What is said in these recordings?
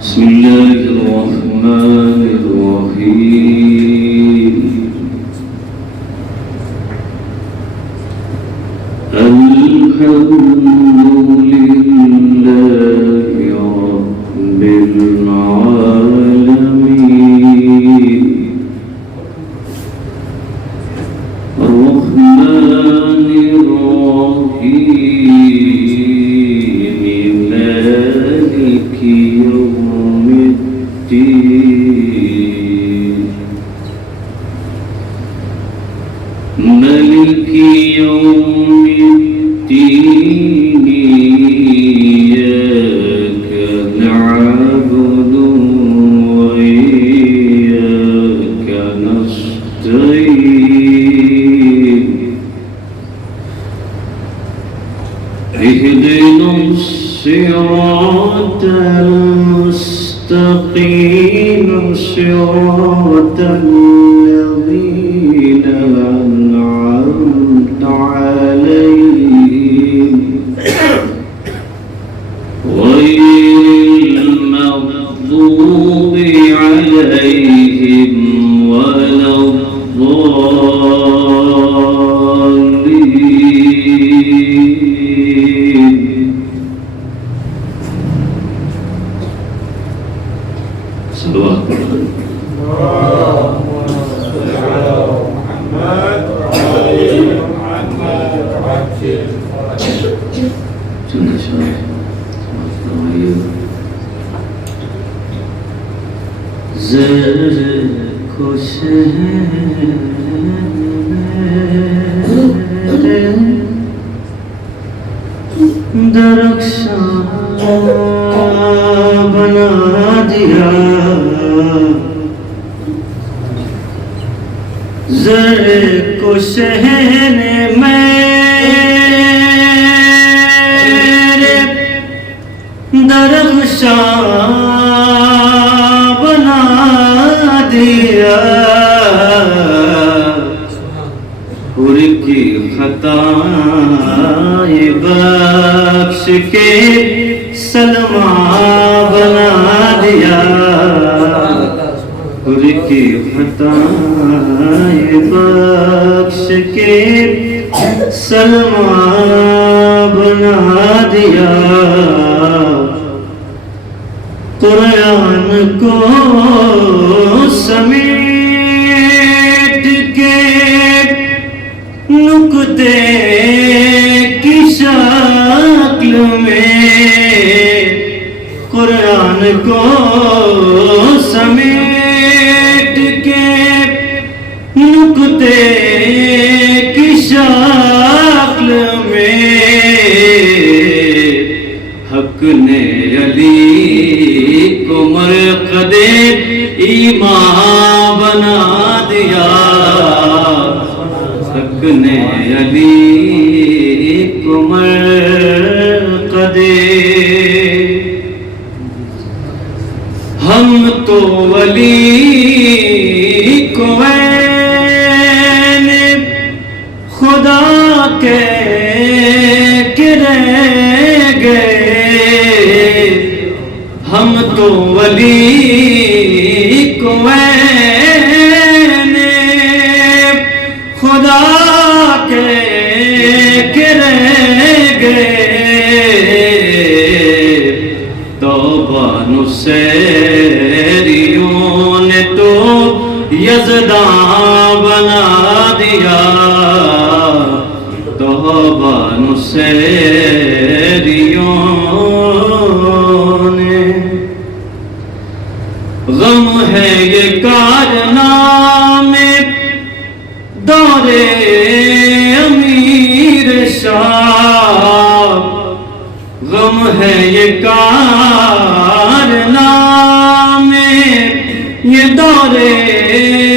بسم الله الرحمن الرحيم الحمد لله رب العالمين الرحمن الرحيم مالك يوم الدين مالك يوم الدين إياك نعبد وإياك نستعين اهدنا الصراط المستقيم صراط الذين أنعمت عليهم غير المغضوب عليهم ولا الضالين صلوات درخشاں بنا دیا زر کو شہن میرے درخشاں بنا دیا اور کی خطائیں بخش کے سلمان بنا دیا اور کی خطائیں بخش کے سلمان بنا دیا قرآن کو سمیٹ کے نکتے کی شکل میں قرآن کو سمیٹ کے نکتے کی شکل میں حق نے علی کو مرقد ایمان بنا دیا حق نے علی کو مرقد ہم تو ولی کو عین خدا کے رہ گئے ہم تو ولی کو عین خدا کے رہ گئے توبہ نصیریوں نے تو یزداں بنا دیا توبہ نصیریوں نے غم ہے یہ کارنامے دور امیر شاہ غم ہے یہ کارنامے یہ دور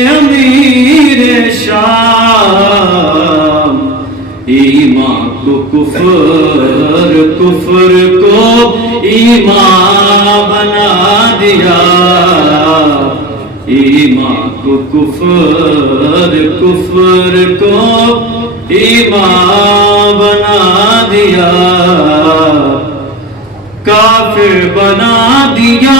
امیر شاہ ایمان کو کفر کفر کو ایمان بنا دیا ایمان کو کفر کفر کو ایمان بنا دیا کافر بنا دیا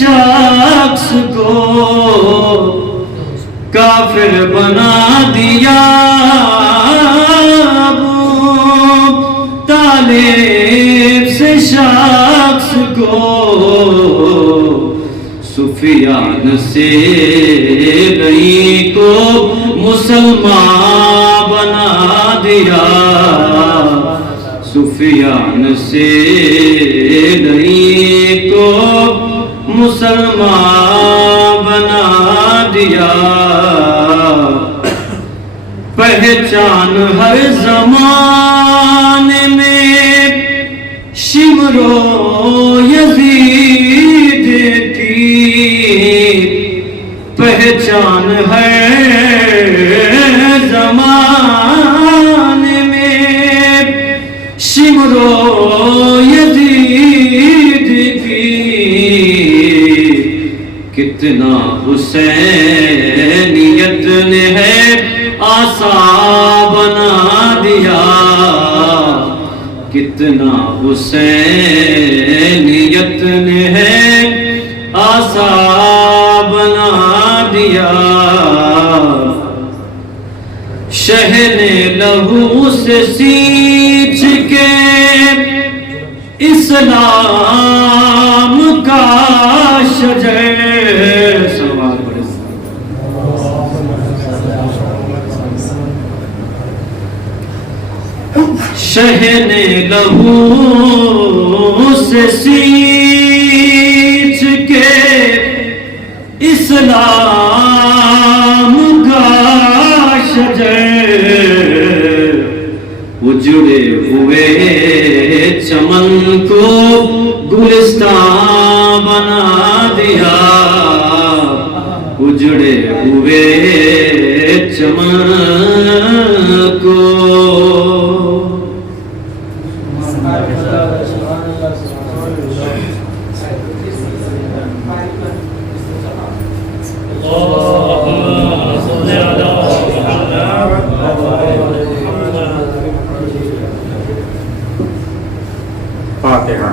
شخص کو کافر بنا دیا ابو طالب سے شخص کو سفیان سے نئی کو مسلمان بنا دیا سفیان سے نئی کو مسلمان بنا دیا پہچان ہر زمانے میں شمر و یزید کی پہچان ہے زمانے میں شمر و یزید کی کتنا حسینیت نے ہے آسا بنا دیا کتنا حسینیت نے ہے آسا بنا دیا شہن لہو سے سینچ کے اسلام کا شجر سوال بڑے شہن لہو سے سینچ کے اسلام کا شجر اجڑے ہوئے چمن کو گلستان بنا دیا اجڑے ہوئے چمن کو فاتحہ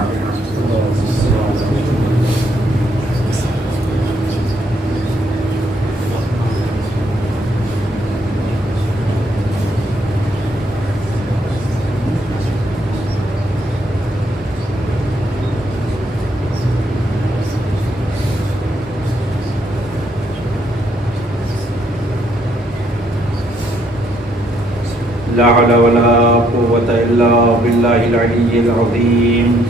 لا حول ولا قوة إلا بالله العلي العظيم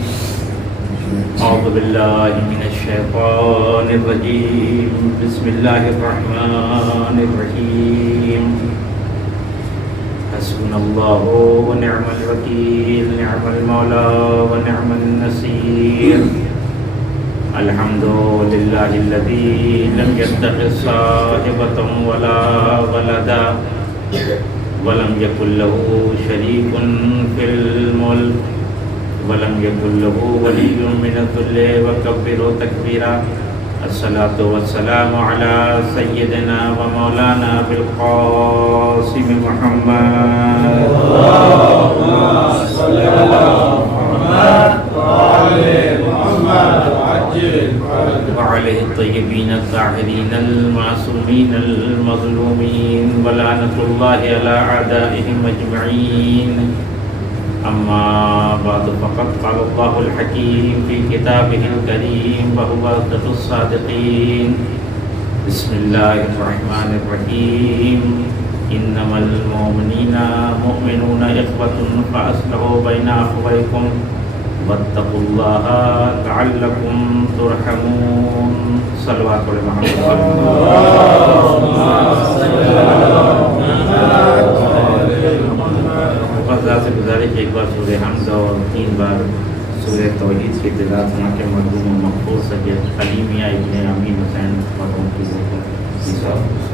أعوذ بالله من الشيطان الرجيم بسم الله الرحمن الرحيم حسبنا الله ونعم الوكيل نعم المولى ونعم النصير الحمد لله الذي لم يتخذ صاحبة ولا ولدا ولم يكن له شريك في الملك ولم يكن له ولي من الذل وكبره تكبيرا الصلاة والسلام على سيدنا ومولانا بالقاسم محمد اللهم صل على محمد وعلى محمد وعليه الطيبين الطاهرين المعصومين المظلومين ولعنة الله على أعدائهم أجمعين أما بعد فقد قال الله الحكيم في كتابه الكريم وهو أصدق الصادقين بسم الله الرحمن الرحيم إنما المؤمنين مؤمنون إخوة فأصلحوا بين أخويكم واتقوا الله لعلكم ترحمون صلوات محمد سے گزارش ایک بار سورہ حمد اور 3 بار سورہ توحید کی تلاوت سنا کے مرحوم و مقبول سید حلیمیہ ابن امین حسین مرحوم کی روح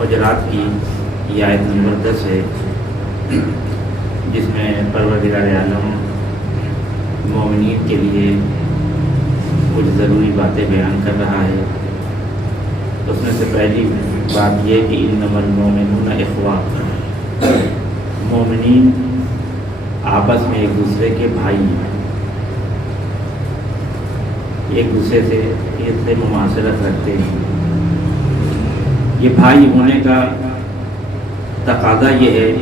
حجرات کی یہ آیت نمبر 10 ہے، جس میں پروردگار عالم مومنین کے لیے کچھ ضروری باتیں بیان کر رہا ہے۔ اس میں سے پہلی بات یہ کہ انما المؤمنون اخوہ، مومنین آپس میں ایک دوسرے کے بھائی ہیں، ایک دوسرے سے مماثلت رکھتے ہیں۔ یہ بھائی ہونے کا تقاضا یہ ہے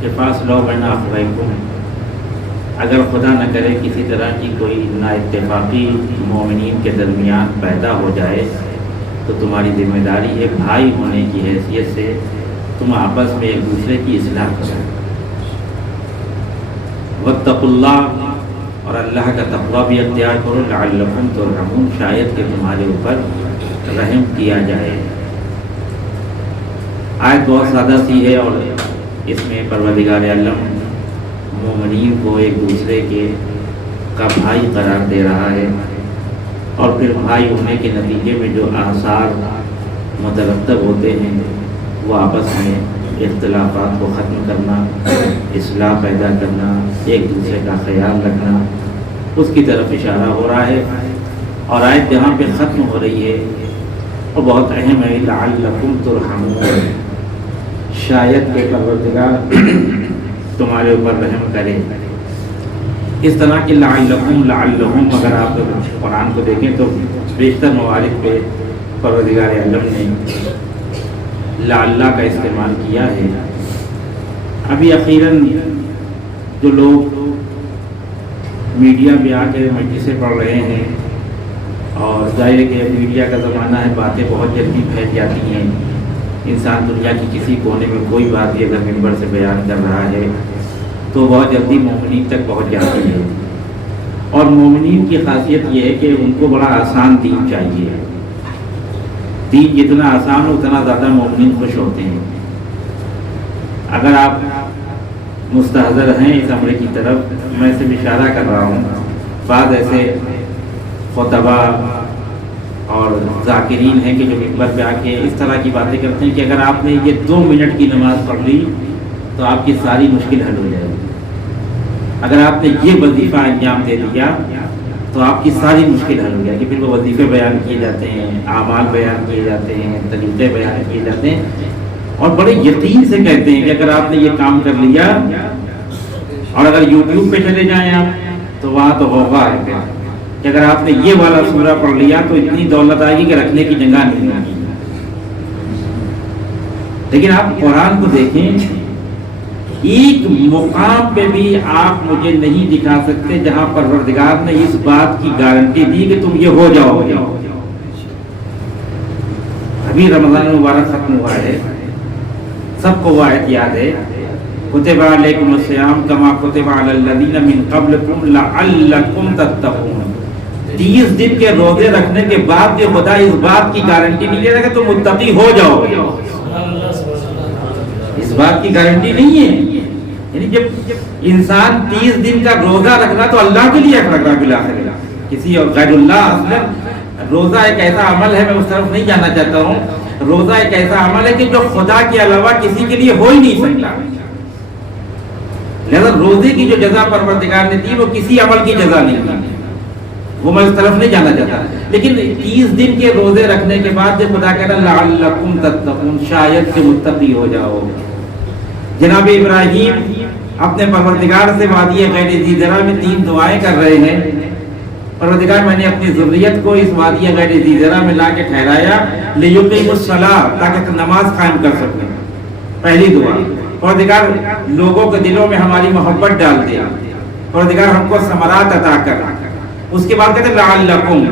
کہ فاصلہ بین اخویکم، اگر خدا نہ کرے کسی طرح کی کوئی نا اتفاقی مومنین کے درمیان پیدا ہو جائے تو تمہاری ذمہ داری ہے بھائی ہونے کی حیثیت سے تم آپس میں ایک دوسرے کی اصلاح کرو۔ واتقوا اللہ، اور اللہ کا تقویٰ بھی اختیار کرو، لعلکم ترحمون، شاید کہ تمہارے اوپر رحم کیا جائے۔ آیت بہت سادہ سی ہے اور اس میں پروردگار عالم مومنین کو ایک دوسرے کا بھائی قرار دے رہا ہے، اور پھر بھائی ہونے کے نتیجے میں جو آثار مترتب ہوتے ہیں وہ آپس میں اختلافات کو ختم کرنا، اصلاح پیدا کرنا، ایک دوسرے کا خیال رکھنا، اس کی طرف اشارہ ہو رہا ہے۔ اور آیت جہاں پہ ختم ہو رہی ہے وہ بہت اہم ہے، لعلکم ترحمون، شاید کہ پروردگار تمہارے اوپر رحم کرے۔ اس طرح کے لعلہم اگر آپ قرآن کو دیکھیں تو بیشتر موارد پہ پروردگار عالم نے لعلہ کا استعمال کیا ہے۔ ابھی اخیراً جو لوگ میڈیا میں آ کے مجلسیں پڑھ رہے ہیں، اور ظاہر ہے کہ میڈیا کا زمانہ ہے، باتیں بہت جلدی پھیل جاتی ہیں، انسان دنیا کی کسی کونے میں کوئی بات بھی اگر منبر سے بیان کر رہا ہے تو بہت جلدی مومنین تک پہنچ جاتی ہے۔ اور مومنین کی خاصیت یہ ہے کہ ان کو بڑا آسان دین چاہیے، دین جتنا آسان ہو اتنا زیادہ مومنین خوش ہوتے ہیں۔ اگر آپ مستحضر ہیں اس امر کی طرف، میں صرف اشارہ کر رہا ہوں، بعض ایسے خطبہ اور ذاکرین ہیں کہ جو منبر پہ آ کے اس طرح کی باتیں کرتے ہیں کہ اگر آپ نے یہ 2 منٹ کی نماز پڑھ لی تو آپ کی ساری مشکل حل ہو جائے گی، اگر آپ نے یہ وظیفہ انجام دے دیا تو آپ کی ساری مشکل حل ہو جائے گی۔ پھر وہ وظیفے بیان کیے جاتے ہیں، اعمال بیان کیے جاتے ہیں، طریقے بیان کیے جاتے ہیں، اور بڑے یقین سے کہتے ہیں کہ اگر آپ نے یہ کام کر لیا، اور اگر یوٹیوب پہ چلے جائیں آپ تو وہاں تو ہوگا کہ اگر آپ نے یہ والا سورہ پڑھ لیا تو اتنی دولت آئے گی کہ رکھنے کی جگہ نہیں ہوگی۔ لیکن آپ قرآن کو دیکھیں، ایک مقام پہ بھی آپ مجھے نہیں دکھا سکتے جہاں پروردگار نے اس بات کی گارنٹی دی کہ تم یہ ہو جاؤ گے۔ ابھی رمضان مبارک ختم ہوا ہے، سب کو وہ آیت یاد ہے، کتب علیکم الصیام کما کتب علی الذین من قبلکم لعلکم تتقون۔ 30 دن کے روزے رکھنے کے بعد یہ خدا اس بات کی گارنٹی نہیں دے رہا کہ تم متقی ہو جاؤ گے، اس بات کی گارنٹی نہیں ہے۔ یعنی جب انسان 30 دن کا روزہ رکھنا تو اللہ کے لیے رکھ رہا بالآخر، کسی اور غیر اللہ۔ اصلا روزہ ایک ایسا عمل ہے، میں اس طرف نہیں جانا چاہتا ہوں، روزہ ایک ایسا عمل ہے کہ جو خدا کے علاوہ کسی کے لیے ہو ہی نہیں سکتا، لہذا روزے کی جو جزا پروردگار نے دی وہ کسی عمل کی جزا نہیں دی، وہ میں اس طرف نہیں جانا چاہتا۔ لیکن 30 دن کے روزے رکھنے کے بعد جب خدا کہہ رہا لعلکم تتقون، شاید کہ متقی ہو جاؤ۔ جناب ابراہیم اپنے پروردگار سے وادی غیر ذی زرع میں 3 دعائیں کر رہے ہیں، پروردگار میں نے اپنی ذریت کو اس وادی غیر ذی زرع میں لا کے ٹھہرایا لیقیموا الصلاۃ، تاکہ نماز قائم کر سکیں۔ پہلی دعا، پروردگار لوگوں کے دلوں میں ہماری محبت ڈال دے، پروردگار ہم کو ثمرات عطا کر۔ اس کے بعد کہتے ہیں لعلکم،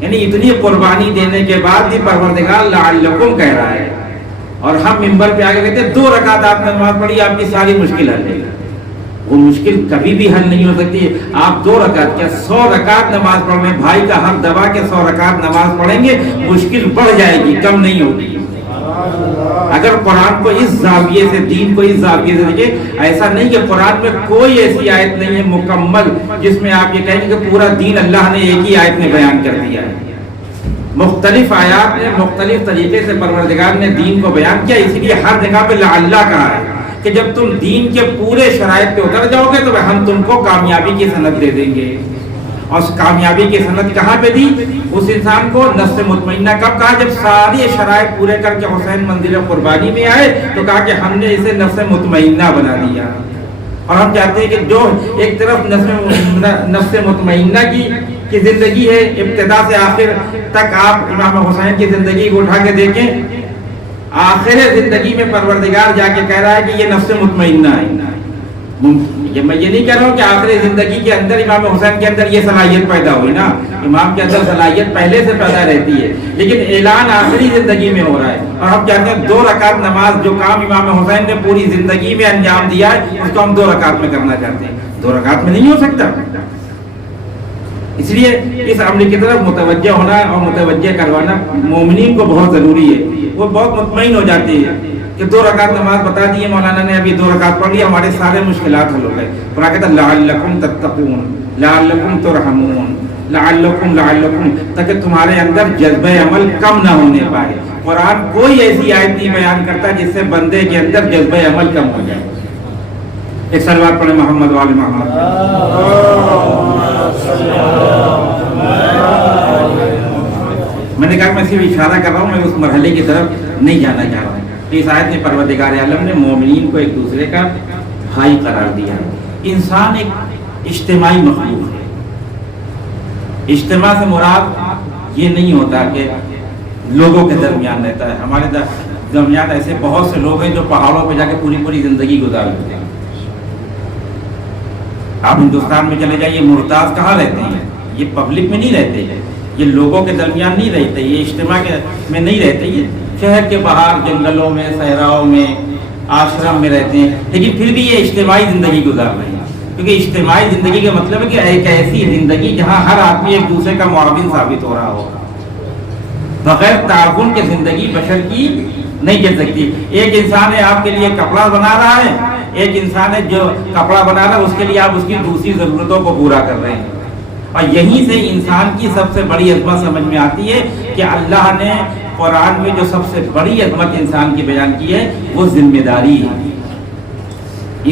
یعنی اتنی قربانی دینے کے بعد بھی پروردگار لعلکم کہہ رہا ہے، اور ہم منبر پہ آگے کہتے ہیں 2 رکعت آپ نے نماز پڑھی آپ کی ساری مشکل حل ہے۔ وہ مشکل کبھی بھی حل نہیں ہو سکتی، آپ 2 رکعت کیا 100 رکعت نماز پڑھ لیں، بھائی کا حق دبا کے 100 رکعت نماز پڑھیں گے، مشکل بڑھ جائے گی، کم نہیں ہوگی۔ اگر قرآن کو اس زاویے سے، دین کو اس زاویے سے دیکھیں، ایسا نہیں کہ قرآن میں کوئی ایسی آیت نہیں ہے مکمل جس میں آپ یہ کہیں گے کہ پورا دین اللہ نے ایک ہی آیت میں بیان کر دیا ہے۔ مختلف آیات میں مختلف طریقے سے پروردگار نے دین کو بیان کیا، اس لیے ہر جگہ پہ لعلہ کہا ہے کہ جب تم دین کے پورے شرائط پہ اتر جاؤ گے تو ہم تم کو کامیابی کی سند دے دیں گے۔ اور اس کامیابی کی سند کہاں پہ دی؟ اس انسان کو نفس مطمئنہ کب کہا؟ جب ساری شرائط پورے کر کے حسین منزل قربانی میں آئے تو کہا کہ ہم نے اسے نفس مطمئنہ بنا دیا۔ اور ہم چاہتے ہیں کہ جو ایک طرف نفس مطمئنہ کی زندگی ہے، ابتدا سے آخر تک آپ امام حسین کی زندگی کو اٹھا کے دیکھیں، آخر زندگی میں پروردگار جا کے کہہ رہا ہے کہ یہ نفس مطمئنہ ہے۔ میں یہ نہیں کہہ رہا ہوں کہ آخر زندگی کے اندر امام حسین کے اندر یہ صلاحیت پیدا ہوئی نا، امام کے اندر صلاحیت پہلے سے پیدا رہتی ہے، لیکن اعلان آخری زندگی میں ہو رہا ہے۔ اور ہم چاہتے ہیں 2 رکعت نماز، جو کام امام حسین نے پوری زندگی میں انجام دیا ہے، اس کو ہم 2 رکعت میں کرنا چاہتے ہیں۔ 2 رکعت میں نہیں ہو سکتا، اس لیے اس عمل کی طرف متوجہ ہونا اور متوجہ کروانا مومنین کو بہت ضروری ہے۔ وہ بہت مطمئن ہو جاتی ہے کہ 2 رکعت نماز بتا دیے مولانا نے، ابھی 2 رکعت پڑھ لی، ہمارے سارے مشکلات حل ہو گئے۔ قرآن کہتا ہے لعلکم تتقون، لعلکم ترحمون، لعلکم، تاکہ تمہارے اندر جذبہ عمل کم نہ ہونے پائے۔ قرآن کوئی ایسی آیت نہیں بیان کرتا جس سے بندے کے اندر جذبہ عمل کم ہو جائے۔ ایک صلوات پڑھیں محمد وآل محمد۔ میں نے کہا میں صرف اشارہ کر رہا ہوں، میں اس مرحلے کی طرف نہیں جانا چاہ رہا ہوں۔ اس آیت میں پروردگار عالم نے مومنین کو ایک دوسرے کا بھائی قرار دیا ہے۔ انسان ایک اجتماعی مخلوق ہے۔ اجتماع سے مراد یہ نہیں ہوتا کہ لوگوں کے درمیان رہتا ہے۔ ہمارے درمیان ایسے بہت سے لوگ ہیں جو پہاڑوں پہ جا کے پوری زندگی گزار لیتے ہیں۔ آپ ہندوستان میں چلے جائیے، مرتاز کہاں رہتے ہیں؟ یہ پبلک میں نہیں رہتے، یہ لوگوں کے درمیان نہیں رہتے، یہ اجتماع میں نہیں رہتے، یہ شہر کے باہر جنگلوں میں، صحراؤں میں، آشرم میں رہتے ہیں، لیکن پھر بھی یہ اجتماعی زندگی گزار رہے ہیں۔ کیونکہ اجتماعی زندگی کا مطلب ہے کہ ایک ایسی زندگی جہاں ہر آدمی ایک دوسرے کا معاون ثابت ہو رہا ہو۔ بغیر تعاون کے زندگی بشر کی نہیں چل سکتی۔ ایک انسان ہے آپ کے لیے کپڑا بنا رہا ہے، ایک انسان ہے جو کپڑا بنا رہا ہے، اس کے لیے آپ اس کی دوسری ضرورتوں کو پورا کر رہے ہیں۔ اور یہیں سے انسان کی سب سے بڑی عظمت سمجھ میں آتی ہے کہ اللہ نے قرآن میں جو سب سے بڑی عظمت انسان کی بیان کی ہے وہ ذمہ داری ہے۔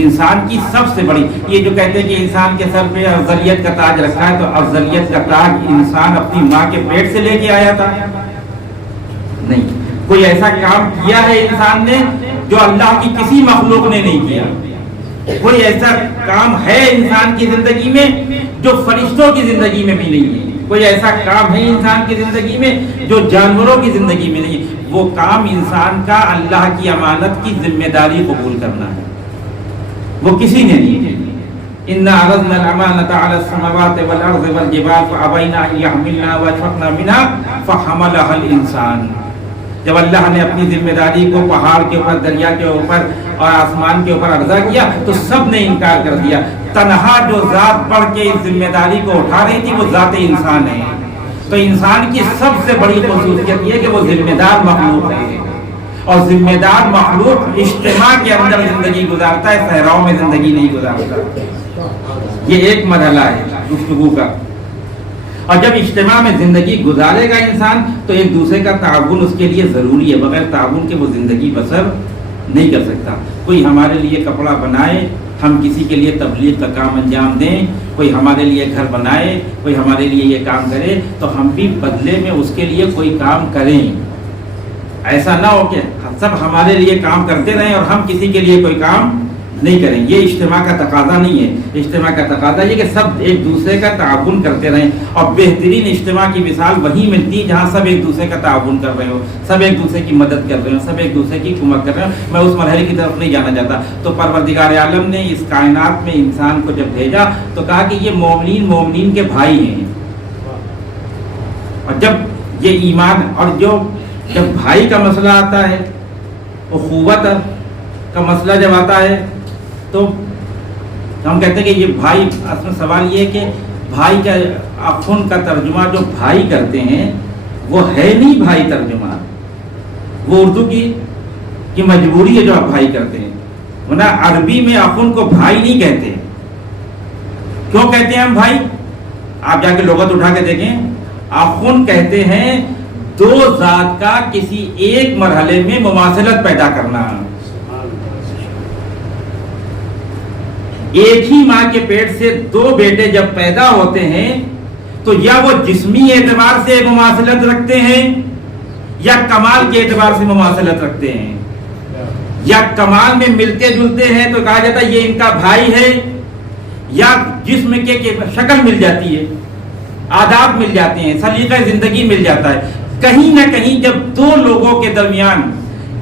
انسان کی سب سے بڑی، یہ جو کہتے ہیں کہ انسان کے سر پہ افضلیت کا تاج رکھا ہے، تو افضلیت کا تاج انسان اپنی ماں کے پیٹ سے لے کے آیا تھا؟ نہیں، کوئی ایسا کام کیا ہے انسان نے جو اللہ کی کسی مخلوق نے نہیں کیا۔ کوئی ایسا کام ہے انسان کی زندگی میں جو فرشتوں کی زندگی میں بھی نہیں ہے۔ کوئی ایسا کام ہے انسان کی زندگی میں جو جانوروں کی زندگی میں نہیں ہے۔ وہ کام انسان کا اللہ کی امانت کی ذمہ داری قبول کرنا ہے، وہ کسی نے نہیں کی۔ اِنَّا عَرَضْنَا الْأَمَانَةَ عَلَى السَّمَاوَاتِ وَالْأَرْضِ وَالْجِبَالِ فَأَبَيْنَ أَن يَحْمِلْنَهَا وَأَشْفَقْنَ مِنْهَا فَحَمَلَهَا الْإِنسَانُ۔ جب اللہ نے اپنی ذمہ داری کو پہاڑ کے اوپر، دریا کے اوپر اور آسمان کے اوپر عرضہ کیا تو سب نے انکار کر دیا۔ تنہا جو ذات بڑھ کے اس ذمہ داری کو اٹھا رہی تھی وہ ذات انسان ہے۔ تو انسان کی سب سے بڑی خصوصیت یہ کہ وہ ذمہ دار مخلوق ہے، اور ذمہ دار مخلوق اجتماع کے اندر زندگی گزارتا ہے، صحراؤں میں زندگی نہیں گزارتا۔ یہ ایک مرحلہ ہے گفتگو کا۔ اور جب اجتماع میں زندگی گزارے گا انسان تو ایک دوسرے کا تعاون اس کے لیے ضروری ہے، بغیر تعاون کے وہ زندگی بسر نہیں کر سکتا۔ کوئی ہمارے لیے کپڑا بنائے، ہم کسی کے لیے تبلیغ کا کام انجام دیں، کوئی ہمارے لیے گھر بنائے، کوئی ہمارے لیے یہ کام کرے تو ہم بھی بدلے میں اس کے لیے کوئی کام کریں۔ ایسا نہ ہو کہ سب ہمارے لیے کام کرتے رہیں اور ہم کسی کے لیے کوئی کام نہیں کریں۔ یہ اجتماع کا تقاضا نہیں ہے۔ اجتماع کا تقاضا یہ کہ سب ایک دوسرے کا تعاون کرتے رہیں، اور بہترین اجتماع کی مثال وہیں ملتی ہے جہاں سب ایک دوسرے کا تعاون کر رہے ہو، سب ایک دوسرے کی مدد کر رہے ہو، سب ایک دوسرے کی حکومت کر رہے ہو۔ میں اس مرحلے کی طرف نہیں جانا چاہتا۔ تو پروردگار عالم نے اس کائنات میں انسان کو جب بھیجا تو کہا کہ یہ مومنین کے بھائی ہیں، اور جب یہ ایمان اور جب بھائی کا مسئلہ آتا ہے، اخوت کا مسئلہ جب آتا ہے تو ہم کہتے ہیں کہ یہ بھائی، اصل سوال یہ ہے کہ بھائی کا اخن کا ترجمہ جو بھائی کرتے ہیں وہ ہے نہیں بھائی ترجمہ، وہ اردو کی مجبوری ہے جو آپ بھائی کرتے ہیں، ورنہ عربی میں اخن کو بھائی نہیں کہتے۔ کیوں کہتے ہیں ہم بھائی؟ آپ جا کے لغت اٹھا کے دیکھیں، اخن کہتے ہیں دو ذات کا کسی ایک مرحلے میں مماثلت پیدا کرنا. ایک ہی ماں کے پیٹ سے دو بیٹے جب پیدا ہوتے ہیں تو یا وہ جسمی اعتبار سے مماثلت رکھتے ہیں یا کمال کے اعتبار سے مماثلت رکھتے ہیں. یا کمال میں ملتے جلتے ہیں تو کہا جاتا ہے یہ ان کا بھائی ہے، یا جسم کے شکل مل جاتی ہے، آداب مل جاتے ہیں، سلیقہ زندگی مل جاتا ہے. کہیں نہ کہیں جب دو لوگوں کے درمیان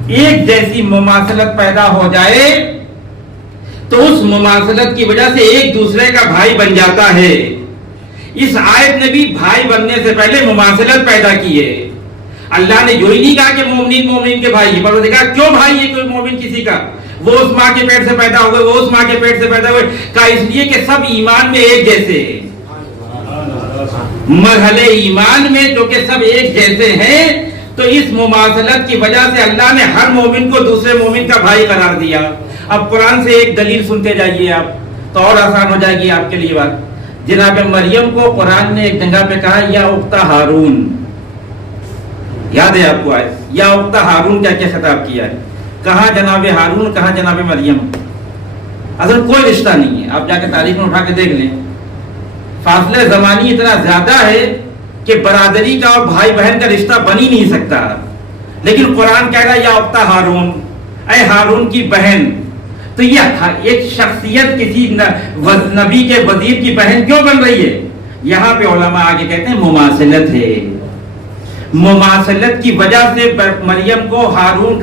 ایک جیسی مماثلت پیدا ہو جائے تو اس مماثلت کی وجہ سے ایک دوسرے کا بھائی بن جاتا ہے. اس آیت نے بھی بھائی بننے سے پہلے مماثلت پیدا کی ہے. اللہ نے یہی نہیں کہا کہ مومنین مومنین کے بھائی، پروردگار کیوں بھائی ہے کوئی مومن کسی کا؟ وہ اس ماں کے پیٹ سے پیدا ہوئے، وہ اس ماں کے پیٹ سے پیدا ہوئے. کہا اس لیے کہ سب ایمان میں ایک جیسے ہیں، مرحلے ایمان میں جو کہ سب ایک جیسے ہیں. تو اس مماثلت کی وجہ سے اللہ نے ہر مومن کو دوسرے مومن کا بھائی قرار دیا. اب قرآن سے ایک دلیل سنتے جائیے آپ تو اور آسان ہو جائے گی آپ کے لیے بات. جناب مریم کو قرآن نے ایک جگہ پہ کہا یا اخت ہارون، یاد ہے آپ کو آئے یا اخت ہارون کیا کیا خطاب کیا ہے؟ کہاں جناب ہارون، کہاں جناب مریم. اصل کوئی رشتہ نہیں ہے، آپ جا کے تاریخ میں اٹھا کے دیکھ لیں. فاصلے زمانی اتنا زیادہ ہے کہ برادری کا اور بھائی بہن کا رشتہ بن ہی نہیں سکتا. لیکن قرآن کہہ رہا ہے یا اخت ہارون، اے ہارون کی بہن. تو یہ ایک شخصیت کسی نبی کے وزیر کی بہن کیوں بن رہی ہے؟ یہاں پہ علماء آگے کہتے ہیں مماثلت ہے. مماثلت کی وجہ سے مریم کو ہارون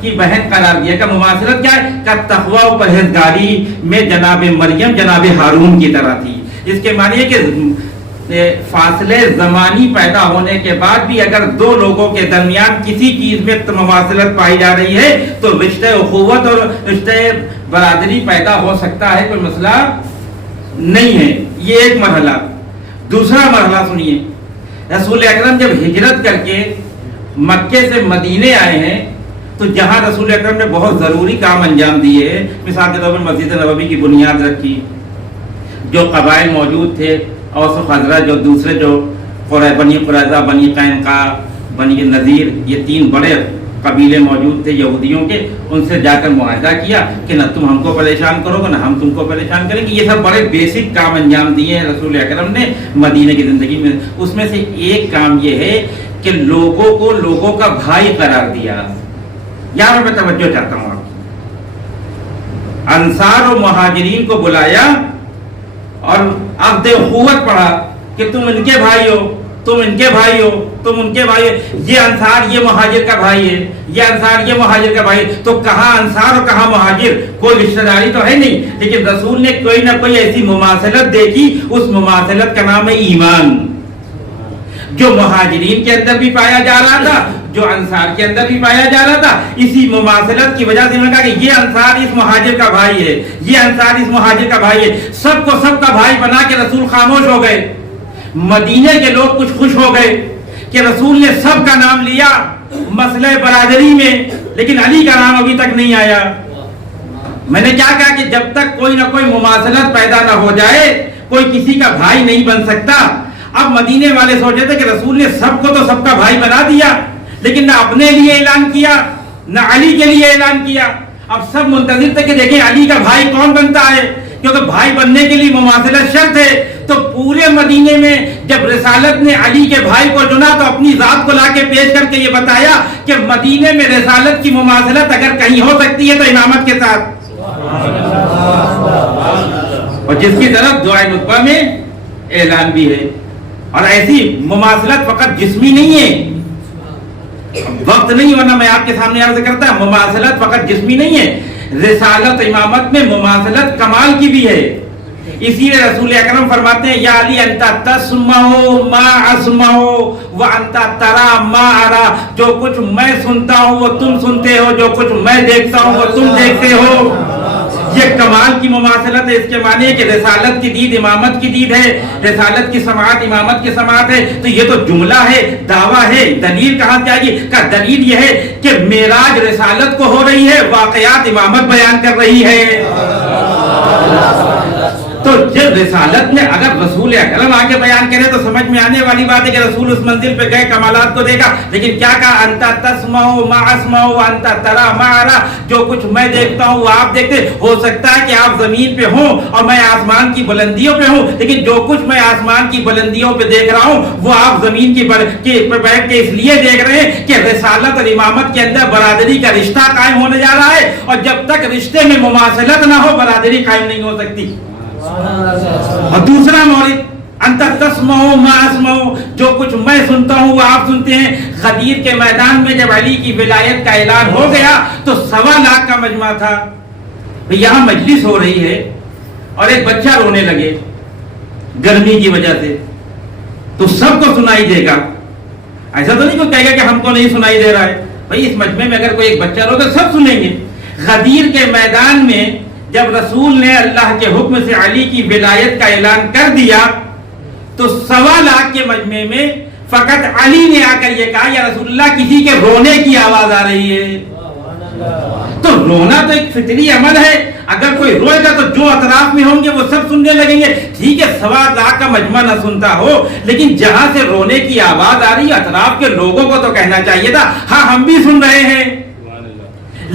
کی بہن قرار دیا. کہ مماثلت کیا ہے؟ کہ تقوی و پرہیزگاری میں جناب مریم جناب ہارون کی طرح تھی. اس کے معنی ہے کہ فاصلے زمانی پیدا ہونے کے بعد بھی اگر دو لوگوں کے درمیان کسی چیز میں مماثلت پائی جا رہی ہے تو رشتہ اخوت اور رشتہ برادری پیدا ہو سکتا ہے، کوئی مسئلہ نہیں ہے. یہ ایک مرحلہ. دوسرا مرحلہ سنیے. رسول اکرم جب ہجرت کر کے مکے سے مدینے آئے ہیں تو جہاں رسول اکرم نے بہت ضروری کام انجام دیے ہیں، مثال کے طور پر مسجد نبوی کی بنیاد رکھی. جو قبائل موجود تھے اوس و خزرج، جو دوسرے جو بنی قریظہ، بنی قینقاع، بنی نذیر، یہ تین بڑے قبیلے موجود تھے یہودیوں کے، ان سے جا کر معاہدہ کیا کہ نہ تم ہم کو پریشان کرو گے نہ ہم تم کو پریشان کریں گے. یہ سب بڑے بیسک کام انجام دیے ہیں رسول اکرم نے مدینے کی زندگی میں. اس میں سے ایک کام یہ ہے کہ لوگوں کو لوگوں کا بھائی قرار دیا. یہاں میں توجہ چاہتا ہوں آپ. انصار و مہاجرین کو بلایا اور عقد اخوت پڑھا کہ تم ان کے بھائی ہو، تم ان کے بھائی ہو، تم ان کے بھائی. یہ انصار یہ مہاجر کا بھائی ہے، یہ انصار یہ مہاجر کا بھائی. تو کہاں انصار اور کہاں مہاجر؟ کوئی رشتہ داری تو ہے نہیں، لیکن رسول نے کوئی نہ کوئی ایسی مماثلت دیکھی. اس مماثلت کا نام ہے ایمان، جو مہاجرین کے اندر بھی پایا جا رہا تھا، جو انصار کے اندر بھی پایا جا رہا تھا. اسی مماثلت کی وجہ سے میں نے کہا کہ یہ انصار اس مہاجر کا بھائی ہے، یہ انصار اس مہاجر کا بھائی ہے. سب کو سب کا بھائی بنا کے رسول خاموش ہو گئے. مدینے کے لوگ کچھ خوش ہو گئے کہ رسول نے سب کا نام لیا مسئلہ برادری میں، لیکن علی کا نام ابھی تک نہیں آیا. میں نے کیا کہا کہ جب تک کوئی نہ کوئی مماثلت پیدا نہ ہو جائے کوئی کسی کا بھائی نہیں بن سکتا. اب مدینے والے سوچے تھے کہ رسول نے سب کو تو سب کا بھائی بنا دیا، لیکن نہ اپنے لیے اعلان کیا نہ علی کے لیے اعلان کیا. اب سب منتظر تھے کہ دیکھیں علی کا بھائی کون بنتا ہے، کیونکہ بھائی بننے کے لیے مماثلت شرط ہے. تو پورے مدینے میں جب رسالت نے علی کے بھائی کو چنا تو اپنی ذات کو لا کے پیش کر کے یہ بتایا کہ مدینے میں رسالت کی مماثلت اگر کہیں ہو سکتی ہے تو امامت کے ساتھ. اور جس کی طرف دعائے نطفہ میں اعلان بھی ہے. اور ایسی مماثلت فقط جسمی نہیں ہے، وقت نہیں ورنہ میں آپ کے سامنے عرض کرتا مماثلت فقط جسمی نہیں ہے. رسالت امامت میں مماثلت کمال کی بھی ہے. اسی لیے رسول اکرم فرماتے ہیں یا علی انت تسمع ما اسمع وانت ترى ما ارى. جو کچھ میں سنتا ہوں وہ تم سنتے ہو، جو کچھ میں دیکھتا ہوں وہ تم دیکھتے ہو. یہ کمال کی مماثلت ہے. اس کے معنی ہے کہ رسالت کی دید امامت کی دید ہے، رسالت کی سماعت امامت کی سماعت ہے. تو یہ تو جملہ ہے، دعویٰ ہے. دلیل کہاں سے آئے گی؟ کا دلیل یہ ہے کہ معراج رسالت کو ہو رہی ہے، واقعات امامت بیان کر رہی ہے. تو جب رسالت میں اگر رسول اکرم آگے بیان کرے تو سمجھ میں آنے والی بات ہے کہ رسول اس منزل پہ گئے کمالات کو دیکھا، لیکن کیا کہا؟ انت تسمع ما اسمع وانت ترى ما ارى، جو کچھ میں دیکھتا ہوں وہ آپ دیکھتے. ہو سکتا ہے کہ آپ زمین پہ ہوں اور میں آسمان کی بلندیوں پہ ہوں، لیکن جو کچھ میں آسمان کی بلندیوں پہ دیکھ رہا ہوں وہ آپ زمین کی پہ بیٹھ کے اس لیے دیکھ رہے ہیں کہ رسالت اور امامت کے اندر برادری کا رشتہ قائم ہونے جا رہا ہے، اور جب تک رشتے میں مماثلت نہ ہو برادری قائم نہیں ہو سکتی. اور دوسرا مورد انت تسمع ما اسمع، جو کچھ میں سنتا ہوں وہ آپ سنتے ہیں. غدیر کے میدان میں جب علی کی ولایت کا اعلان ہو گیا تو 1.25 لاکھ کا مجمع تھا. یہاں مجلس ہو رہی ہے اور ایک بچہ رونے لگے گرمی کی وجہ سے تو سب کو سنائی دے گا. ایسا تو نہیں کوئی کہے گا کہ ہم کو نہیں سنائی دے رہا ہے. بھائی اس مجمع میں اگر کوئی ایک بچہ رو تو سب سنیں گے. غدیر کے میدان میں جب رسول نے اللہ کے حکم سے علی کی ولایت کا اعلان کر دیا تو 1.25 لاکھ کے مجمع میں فقط علی نے آ کر یہ کہا یا رسول اللہ کسی کے رونے کی آواز آ رہی ہے. تو رونا تو ایک فطری عمل ہے. اگر کوئی روئے گا تو جو اطراف میں ہوں گے وہ سب سننے لگیں گے. ٹھیک ہے 1.25 لاکھ کا مجمع نہ سنتا ہو، لیکن جہاں سے رونے کی آواز آ رہی ہے اطراف کے لوگوں کو تو کہنا چاہیے تھا ہاں ہم بھی سن رہے ہیں.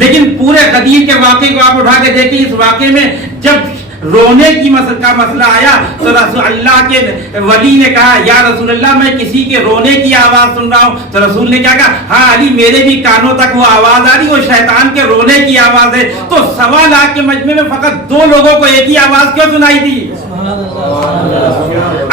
لیکن پورے غدیر کے واقعے کو آپ اٹھا کے دیکھیں، اس واقعے میں جب رونے کی کا مسئلہ آیا تو رسول اللہ کے ولی نے کہا یا رسول اللہ میں کسی کے رونے کی آواز سن رہا ہوں. تو رسول نے کیا کہا؟ ہاں علی میرے بھی کانوں تک وہ آواز آ رہی، وہ شیطان کے رونے کی آواز ہے. تو 1.25 لاکھ کے مجمع میں فقط 2 لوگوں کو ایک ہی آواز کیوں سنائی دی؟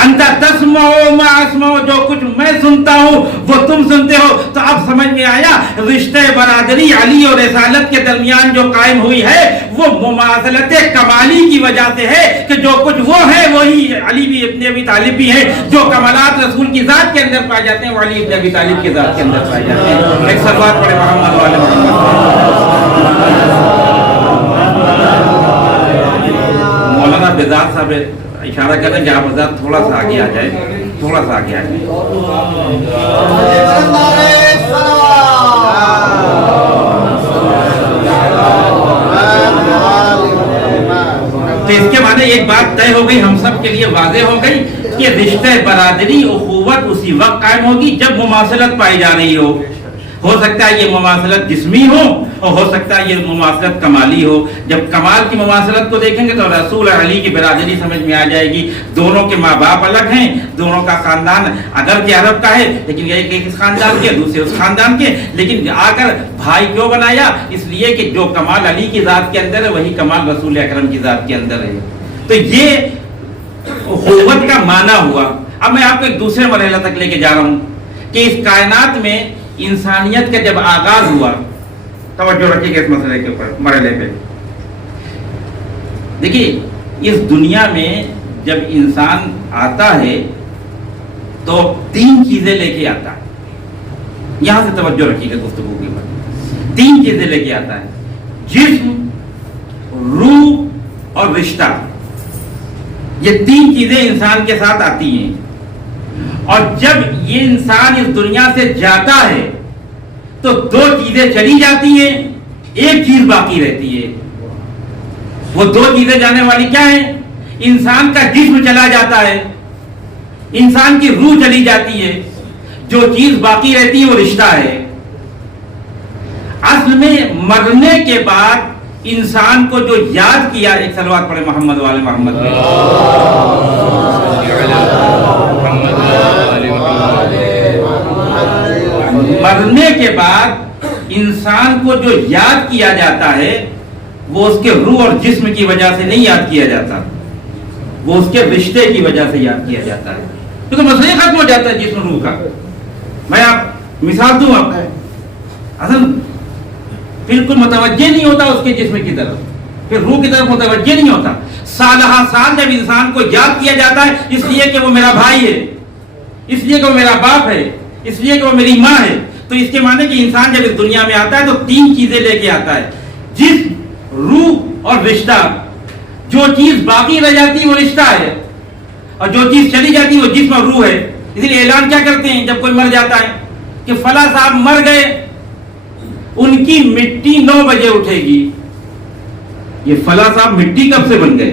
انت تسمع ما اسمع، جو کچھ میں سنتا ہوں وہ تم سنتے ہو. تو اب سمجھ میں آیا رشتے برادری علی اور رسالت کے درمیان جو قائم ہوئی ہے وہ مماثلت کمالی کی وجہ سے ہے کہ جو کچھ وہ ہے وہی علی بھی ابن ابی طالب بھی ہے. جو کمالات رسول کی ذات کے اندر پائے جاتے ہیں وہ علی ابن ابی طالب کی ذات کے اندر پائے جاتے ہیں. ایک صلوات پڑھے محمد والے مولانا بیزار صاحب اشارہ کر رہے ہیں کہ آپ حضرات تھوڑا سا آگے آ جائیں، تھوڑا سا آگے آ جائیں. تو اس کے بعد ایک بات طے ہو گئی، ہم سب کے لیے واضح ہو گئی کہ رشتے برادری اخوت اسی وقت قائم ہوگی جب مماثلت پائی جا رہی ہو. ہو سکتا ہے یہ مماثلت جسمی ہو اور ہو سکتا ہے یہ مماثلت کمالی ہو. جب کمال کی مماثلت کو دیکھیں گے تو رسول علی کی برادری سمجھ میں آ جائے گی. دونوں کے ماں باپ الگ ہیں، دونوں کا خاندان اگرچہ عرب کا ہے لیکن یہ ایک خاندان کے دوسرے اس خاندان کے، لیکن آ کر بھائی کیوں بنایا؟ اس لیے کہ جو کمال علی کی ذات کے اندر ہے وہی کمال رسول اکرم کی ذات کے اندر ہے. تو یہ اخوت کا معنی ہوا. اب میں آپ کو ایک دوسرے مرحلہ تک لے کے جا رہا ہوں کہ اس کائنات میں انسانیت کا جب آغاز ہوا، توجہ رکھیے گا اس مسئلے کے اوپر مرحلے پہ. دیکھیے اس دنیا میں جب انسان آتا ہے تو 3 چیزیں لے کے آتا ہے. یہاں سے توجہ رکھیے گا گفتگو کے اوپر. 3 چیزیں لے کے آتا ہے: جسم، روح اور رشتہ. یہ 3 چیزیں انسان کے ساتھ آتی ہیں. اور جب یہ انسان اس دنیا سے جاتا ہے تو 2 چیزیں چلی جاتی ہیں، ایک چیز باقی رہتی ہے. وہ 2 چیزیں جانے والی کیا ہیں؟ انسان کا جسم چلا جاتا ہے، انسان کی روح چلی جاتی ہے، جو چیز باقی رہتی ہے وہ رشتہ ہے. اصل میں مرنے کے بعد انسان کو جو یاد کیا، ایک صلوات پڑھے محمد والے محمد میں. مرنے کے بعد انسان کو جو یاد کیا جاتا ہے وہ اس کے روح اور جسم کی وجہ سے نہیں یاد کیا جاتا، وہ اس کے رشتے کی وجہ سے یاد کیا جاتا ہے. کیونکہ مسئلہ ختم ہو جاتا ہے جسم روح کا. میں آپ مثال دوں، آپ اصل بالکل متوجہ نہیں ہوتا اس کے جسم کی طرف، پھر روح کی طرف متوجہ نہیں ہوتا. سالہ سال جب انسان کو یاد کیا جاتا ہے اس لیے کہ وہ میرا بھائی ہے، اس لیے کہ وہ میرا باپ ہے، اس لیے کہ وہ میری ماں ہے. تو اس کے معنی کہ انسان جب اس دنیا میں آتا ہے تو 3 چیزیں لے کے آتا ہے: جسم، روح اور رشتہ. جو چیز باقی رہ جاتی ہے وہ رشتہ ہے، اور جو چیز چلی جاتی ہے وہ جسم اور روح ہے. اسی لیے اعلان کیا کرتے ہیں جب کوئی مر جاتا ہے کہ فلاں صاحب مر گئے، ان کی مٹی 9 بجے اٹھے گی. یہ فلاں صاحب مٹی کب سے بن گئے؟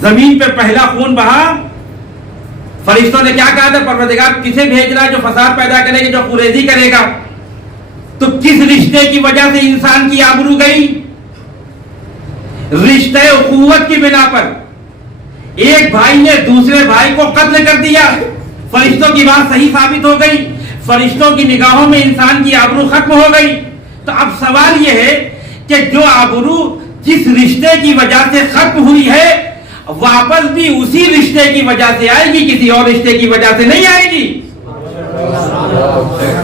زمین پہ پہلا خون بہا، فرشتوں نے کیا کہا تھا؟ پروردگار کسے بھیج رہا ہے جو فساد پیدا کرے گا، جو خونریزی کرے گا؟ تو کس رشتے کی وجہ سے انسان کی آبرو گئی؟ رشتہ اخوت کی بنا پر ایک بھائی نے دوسرے بھائی کو قتل کر دیا، فرشتوں کی بات صحیح ثابت ہو گئی، فرشتوں کی نگاہوں میں انسان کی آبرو ختم ہو گئی۔ تو اب سوال یہ ہے کہ جو آبرو جس رشتے کی وجہ سے ختم ہوئی ہے واپس بھی اسی رشتے کی وجہ سے آئے گی، کسی اور رشتے کی وجہ سے نہیں آئے گی؟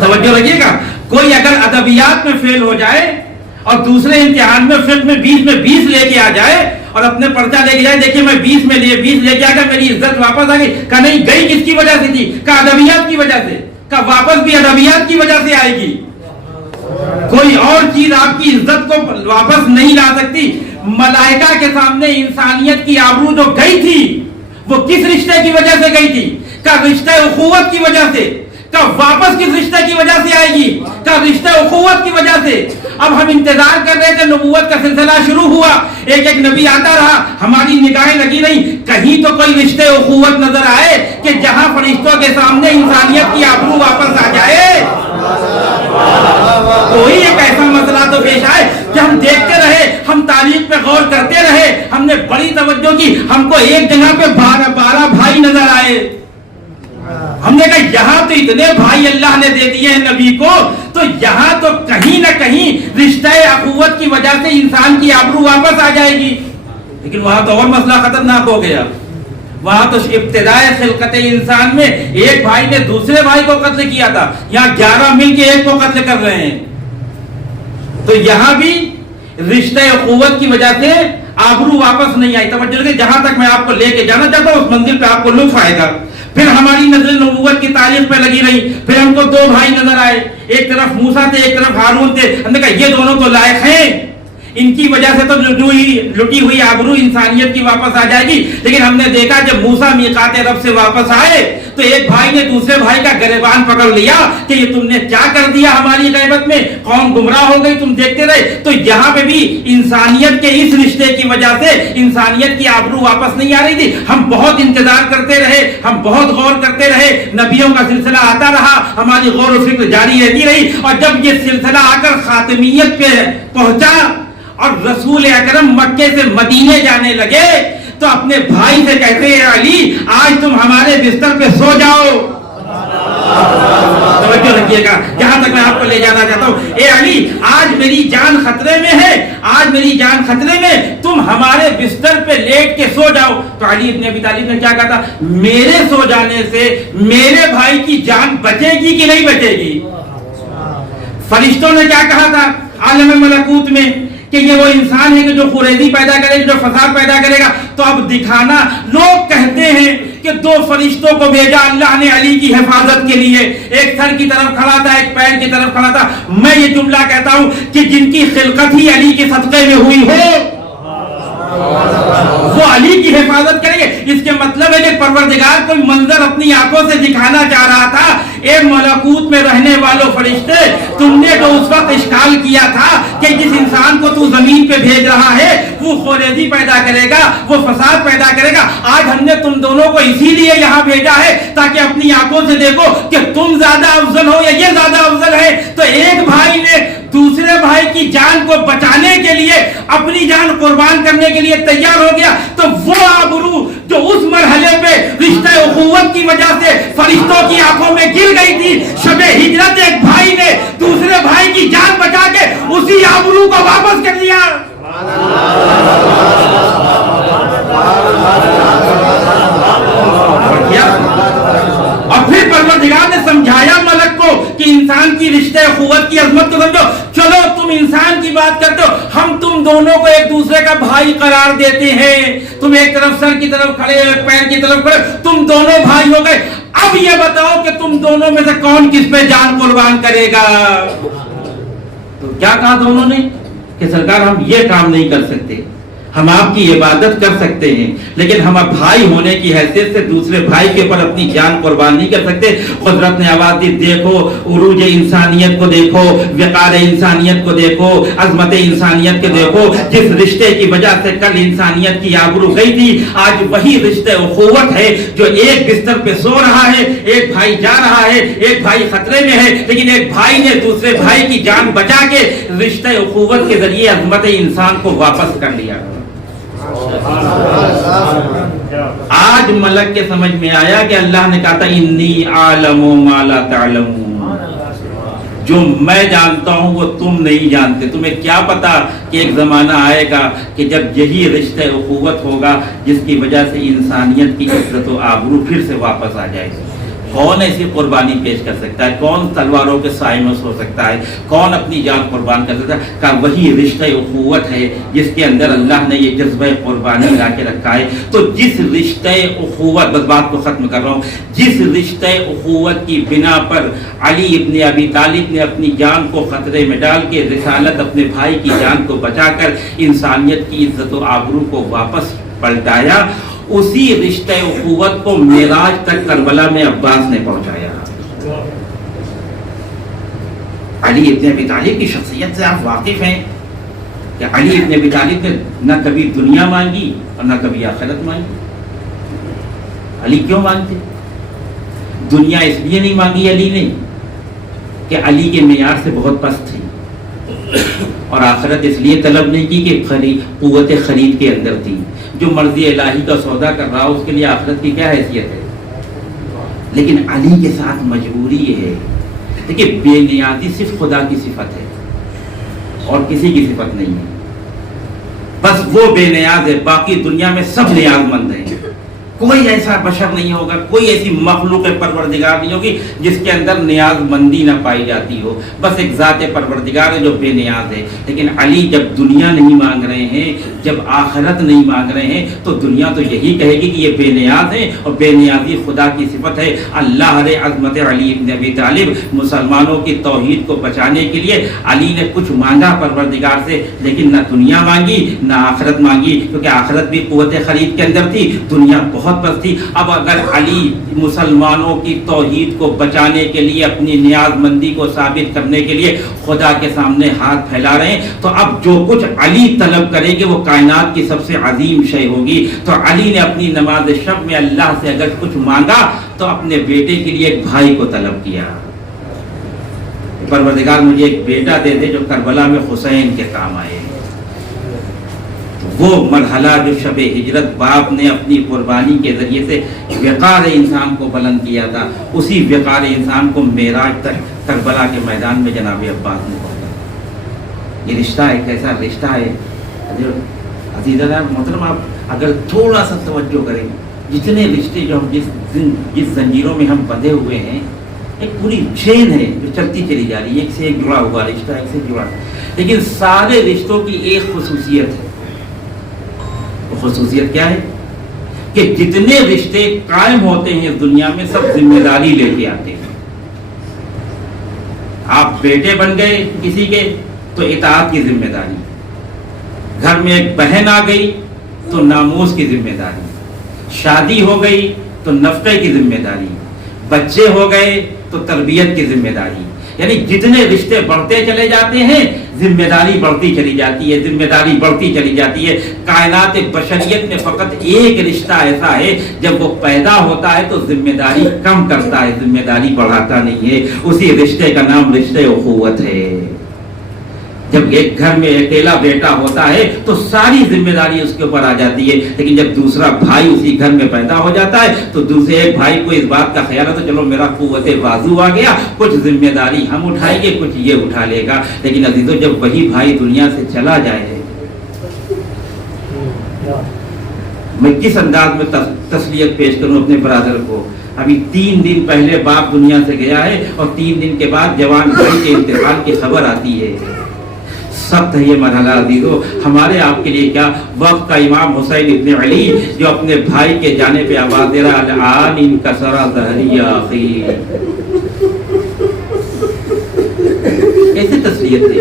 توجہ لگیے گا، کوئی اگر ادبیات میں فیل ہو جائے اور دوسرے امتحان میں فقہ میں 20 میں 20 لے کے آ جائے اور اپنے پرچہ لے کے جائے، دیکھیں میں 20 میں لیے 20 لے کے آ گیا، میری عزت واپس آ گئی، کہا نہیں گئی کس کی وجہ سے تھی؟ کہا ادبیات کی وجہ سے، کہا واپس بھی ادبیات کی وجہ سے آئے گی، کوئی اور چیز آپ کی عزت کو واپس نہیں لا سکتی۔ ملائکہ کے سامنے انسانیت کی آبرو جو گئی تھی وہ کس رشتے کی وجہ سے گئی تھی؟ کہا رشتہ اخوت کی وجہ سے، کہا واپس کس رشتہ کی وجہ سے آئے گی؟ کہا رشتہ اخوت کی وجہ سے۔ اب ہم انتظار کر رہے تھے، نبوت کا سلسلہ شروع ہوا، ایک ایک نبی آتا رہا، ہماری نگاہیں لگی نہیں، کہیں تو کوئی رشتہ اخوت نظر آئے کہ جہاں فرشتوں کے سامنے انسانیت کی آبرو واپس آ جائے۔ کوئی ایک ایسا مسئلہ تو پیش آئے کہ ہم دیکھتے رہے، ہم تاریخ پہ غور کرتے رہے، ہم نے بڑی توجہ کی، ہم کو ایک جگہ پہ 12 بھائی نظر آئے، ہم نے کہا یہاں تو اتنے بھائی اللہ نے دے دیے ہیں نبی کو، تو یہاں تو کہیں نہ کہیں رشتہ اخوت کی وجہ سے انسان کی آبرو واپس آ جائے گی۔ لیکن وہاں تو اور مسئلہ خطرناک ہو گیا، وہاں تو ابتدائے خلقت انسان میں ایک بھائی نے دوسرے بھائی کو قتل کیا تھا، یہاں 11 مل کے ایک کو قتل کر رہے ہیں۔ تو یہاں بھی رشتہ اخوت کی وجہ سے آبرو واپس نہیں آئی۔ توجہ رکھیں، جہاں تک میں آپ کو لے کے جانا چاہتا ہوں اس منزل پہ آپ کو لطف آئے گا۔ پھر ہماری نظر نبوت کی تاریخ پہ لگی رہی، پھر ہم کو 2 بھائی نظر آئے، ایک طرف موسیٰ تھے ایک طرف ہارون تھے، ہم نے کہا یہ دونوں تو لائق ہیں، ان کی وجہ سے تو لٹی ہوئی آبرو انسانیت کی واپس آ جائے گی۔ لیکن ہم نے دیکھا جب موسیٰ میقات رب سے واپس آئے تو ایک بھائی نے دوسرے بھائی کا گریبان پکڑ لیا کہ یہ تم نے کیا کر دیا ہماری غیبت میں، قوم گمراہ ہو گئی، تم دیکھتے رہے۔ تو یہاں پہ بھی انسانیت کے اس رشتے کی وجہ سے انسانیت کی آبرو واپس نہیں آ رہی تھی۔ ہم بہت انتظار کرتے رہے، ہم بہت غور کرتے رہے، نبیوں کا سلسلہ آتا رہا، ہماری غور و فکر جاری رہتی رہی، اور جب یہ سلسلہ آ کر خاتمیت پہ پہنچا اور رسول اکرم مکے سے مدینے جانے لگے تو اپنے بھائی سے کہتے ہیں علی آج تم ہمارے بستر پہ سو جاؤ۔ توجہ رکھیے گا، جہاں تک میں آپ کو لے جانا چاہتا ہوں، اے علی آج میری جان خطرے میں ہے، آج میری جان خطرے میں، تم ہمارے بستر پہ لیٹ کے سو جاؤ۔ تو علی ابن ابی طالب نے کیا کہا تھا؟ میرے سو جانے سے میرے بھائی کی جان بچے گی کہ نہیں بچے گی؟ فرشتوں نے کیا کہا تھا عالم ملکوت میں کہ یہ وہ انسان ہے کہ جو خونریزی پیدا کرے گا، جو فساد پیدا کرے گا۔ تو اب دکھانا، لوگ کہتے ہیں کہ 2 فرشتوں کو بھیجا اللہ نے علی کی حفاظت کے لیے، ایک سر کی طرف کھڑا تھا ایک پیر کی طرف کھڑا تھا۔ میں یہ جملہ کہتا ہوں کہ جن کی خلقت ہی علی کے صدقے میں ہوئی ہو وہ علی کی حفاظت کریں گے۔ اس کے مطلب ہے کہ پروردگار کوئی منظر اپنی آنکھوں سے دکھانا چاہ رہا تھا، اے ملکوت میں رہنے والوں فرشتے، تم نے جو اس وقت اشکال کیا تھا کہ جس انسان کو تو زمین پہ بھیج رہا ہے وہ خونریزی پیدا کرے گا، وہ فساد پیدا کرے گا، آج ہم نے تم دونوں کو اسی لیے یہاں بھیجا ہے تاکہ اپنی آنکھوں سے دیکھو کہ تم زیادہ افضل ہو یا یہ زیادہ افضل ہے۔ تو ایک بھائی نے دوسرے بھائی کی جان کو بچانے کے لیے اپنی جان قربان کرنے کے لیے تیار ہو گیا، تو وہ آبرو جو اس مرحلے پہ رشتہ اخوت کی وجہ سے فرشتوں کی آنکھوں میں گر گئی تھی، شب ہجرت ایک بھائی نے دوسرے بھائی کی جان بچا کے اسی آبرو کو واپس کر دیا۔ اور پھر پروردگار نے سمجھایا ملک کو کہ انسان کی رشتہ اخوت کی عظمت کو سمجھو، چلو تم انسان کی بات کرتے ہو، ہم تم دونوں کو ایک دوسرے کا بھائی قرار دیتے ہیں، تم ایک طرف سر کی طرف کھڑے ایک پیر کی طرف کھڑے، تم دونوں بھائی ہو گئے، اب یہ بتاؤ کہ تم دونوں میں سے کون کس پہ جان قربان کرے گا؟ تو کیا کہا دونوں نے کہ سرکار ہم یہ کام نہیں کر سکتے، ہم آپ کی عبادت کر سکتے ہیں، لیکن ہم اب بھائی ہونے کی حیثیت سے دوسرے بھائی کے اوپر اپنی جان قربان نہیں کر سکتے۔ قدرت نے آواز دی، دیکھو عروج انسانیت کو دیکھو، وقار انسانیت کو دیکھو، عظمت انسانیت کو دیکھو۔ جس رشتے کی وجہ سے کل انسانیت کی آبرو گئی تھی، آج وہی رشتے اخوت ہے جو ایک بستر پہ سو رہا ہے، ایک بھائی جا رہا ہے، ایک بھائی خطرے میں ہے، لیکن ایک بھائی نے دوسرے بھائی کی جان بچا کے رشتے اخوت کے ذریعے عظمت انسان کو واپس کر لیا۔ آج ملک کے سمجھ میں آیا کہ اللہ نے کہا تھا انی اعلم ما لا تعلمون، جو میں جانتا ہوں وہ تم نہیں جانتے۔ تمہیں کیا پتا کہ ایک زمانہ آئے گا کہ جب یہی رشتہ اخوت ہوگا جس کی وجہ سے انسانیت کی عزت و آبرو پھر سے واپس آ جائے گی۔ کون ایسی قربانی پیش کر سکتا ہے؟ کون تلواروں کے سائے میں سو سکتا ہے؟ کون اپنی جان قربان کر سکتا ہے؟ کہ وہی رشتہ اخوت ہے جس کے اندر اللہ نے یہ جذبہ قربانی لا کے رکھا ہے۔ تو جس رشتہ اخوت، بس بات کو ختم کر رہا ہوں، جس رشتہ اخوت کی بنا پر علی ابن ابی طالب نے اپنی جان کو خطرے میں ڈال کے رسالت اپنے بھائی کی جان کو بچا کر انسانیت کی عزت و آبرو کو واپس پلٹایا، اسی رشتہ اخوت کو معراج تک کربلا میں عباس نے پہنچایا۔ علی ابن ابی طالب کی شخصیت سے آپ واقف ہیں کہ علی ابن ابی طالب نے نہ کبھی دنیا مانگی اور نہ کبھی آخرت مانگی۔ علی کیوں مانگتے؟ دنیا اس لیے نہیں مانگی علی نے کہ علی کے معیار سے بہت پست تھی، اور آخرت اس لیے طلب نہیں کی کہ قوت خرید کے اندر تھی۔ جو مرضی الہی کا سودا کر رہا اس کے لیے آخرت کی کیا حیثیت ہے؟ لیکن علی کے ساتھ مجبوری یہ ہے، دیکھیے بے نیازی صرف خدا کی صفت ہے اور کسی کی صفت نہیں ہے، بس وہ بے نیاز ہے، باقی دنیا میں سب نیاز مند ہیں۔ کوئی ایسا بشر نہیں ہوگا، کوئی ایسی مخلوق پروردگار نہیں ہوگی جس کے اندر نیاز مندی نہ پائی جاتی ہو، بس ایک ذات پروردگار ہے جو بے نیاز ہے۔ لیکن علی جب دنیا نہیں مانگ رہے ہیں، جب آخرت نہیں مانگ رہے ہیں، تو دنیا تو یہی کہے گی کہ یہ بے نیاز ہے، اور بے نیازی خدا کی صفت ہے۔ اللہ رے عظمت علی ابن ابی طالب مسلمانوں کی توحید کو بچانے کے لیے علی نے کچھ مانگا پروردگار سے، لیکن نہ دنیا مانگی نہ آخرت مانگی، کیونکہ آخرت بھی قوت خرید کے اندر تھی، دنیا بہت بس تھی۔ اب اگر علی مسلمانوں کی توحید کو بچانے کے لیے، اپنی نیاز مندی کو ثابت کرنے کے لیے خدا کے سامنے ہاتھ پھیلا رہے ہیں، تو اب جو کچھ علی طلب کریں گے وہ کائنات کی سب سے عظیم شے ہوگی۔ تو علی نے اپنی نماز شب میں اللہ سے اگر کچھ مانگا تو اپنے بیٹے کے لیے ایک بھائی کو طلب کیا، پروردگار مجھے ایک بیٹا دے دے جو کربلا میں حسین کے کام آئے۔ وہ مرحلہ جو شب ہجرت باپ نے اپنی قربانی کے ذریعے سے وقار انسان کو بلند کیا تھا، اسی وقار انسان کو معراج تک کربلا کے میدان میں جناب عباس نے پہنچا۔ یہ رشتہ ایک ایسا رشتہ ہے عزیزان محترم، آپ اگر تھوڑا سا توجہ کریں، جتنے رشتے جو ہم جس زنجیروں میں ہم بندھے ہوئے ہیں، ایک پوری چین ہے جو چلتی چلی جا رہی ہے، ایک سے ایک جڑا ہوا رشتہ، ایک سے جڑا، لیکن سارے رشتوں کی ایک خصوصیت ہے۔ خصوصیت کیا ہے؟ کہ جتنے رشتے قائم ہوتے ہیں اس دنیا میں سب ذمہ داری لے کے آتے ہیں۔ آپ بیٹے بن گئے کسی کے تو اطاعت کی ذمہ داری، گھر میں ایک بہن آ گئی تو ناموس کی ذمہ داری، شادی ہو گئی تو نفقے کی ذمہ داری، بچے ہو گئے تو تربیت کی ذمہ داری۔ یعنی جتنے رشتے بڑھتے چلے جاتے ہیں ذمہ داری بڑھتی چلی جاتی ہے، ذمہ داری بڑھتی چلی جاتی ہے۔ کائنات بشریت میں فقط ایک رشتہ ایسا ہے جب وہ پیدا ہوتا ہے تو ذمہ داری کم کرتا ہے، ذمہ داری بڑھاتا نہیں ہے، اسی رشتے کا نام رشتے اخوت ہے۔ جب ایک گھر میں اکیلا بیٹا ہوتا ہے تو ساری ذمہ داری اس کے اوپر آ جاتی ہے، لیکن جب دوسرا بھائی اسی گھر میں پیدا ہو جاتا ہے تو دوسرے ایک بھائی کو اس بات کا خیال ہے تو چلو میرا قوت بازو آ گیا، کچھ ذمہ داری ہم اٹھائیں گے، کچھ یہ اٹھا لے گا۔ لیکن عزیزو جب وہی بھائی دنیا سے چلا جائے، میں کس انداز میں تسلیت پیش کروں اپنے برادر کو؟ ابھی 3 دن پہلے باپ دنیا سے گیا ہے اور 3 دن کے بعد جوان بھائی کے انتقال کی خبر آتی ہے۔ سخت ہے یہ مرحلہ عزیزو، ہمارے آپ کے لیے کیا، وقت کا امام حسین ابن علی جو اپنے بھائی کے جانے پہ آواز دے رہا الآن انکسر ظہری اخی، کیسے تسلیت دے؟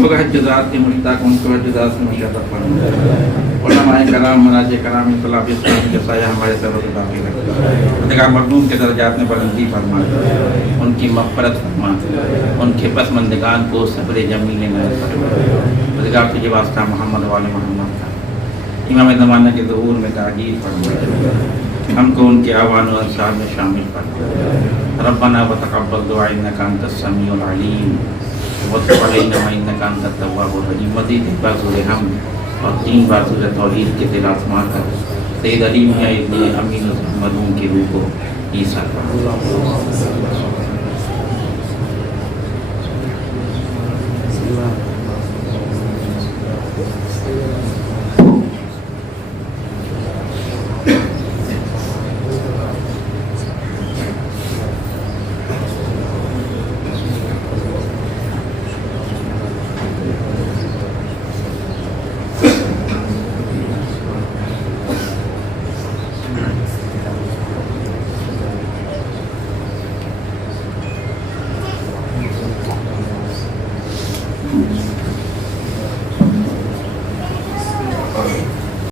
وقت جزات کے مشتاق ان کو جزات سے مشرف فرما. علماء کرام مراج کرام انقلاب اسلام کے سایہ ہمارے سروں پہ باقی رکھا. خداوند مخدوم کے درجات میں بلندی فرما, ان کی مغفرت فرما, ان کے پسماندگان کو صبر جمیل عنایت فرما. خداوند تجھے واسطہ محمد والے محمد کا امام زمانہ کے ظہور میں تعجیل فرما, ہم کو ان کے اعوان و انصار میں شامل فرما. ربنا وتقبل دعاء انک انت السمیع العلیم وتب علینا انک انت التواب الرحیم. مزید ایک بار سورہ حمد اور 3 بار سورہ توحید کے تلاوت فرما کر سید علی میاں ابن امین المرحوم کی روح کو عیسیٰ فرما.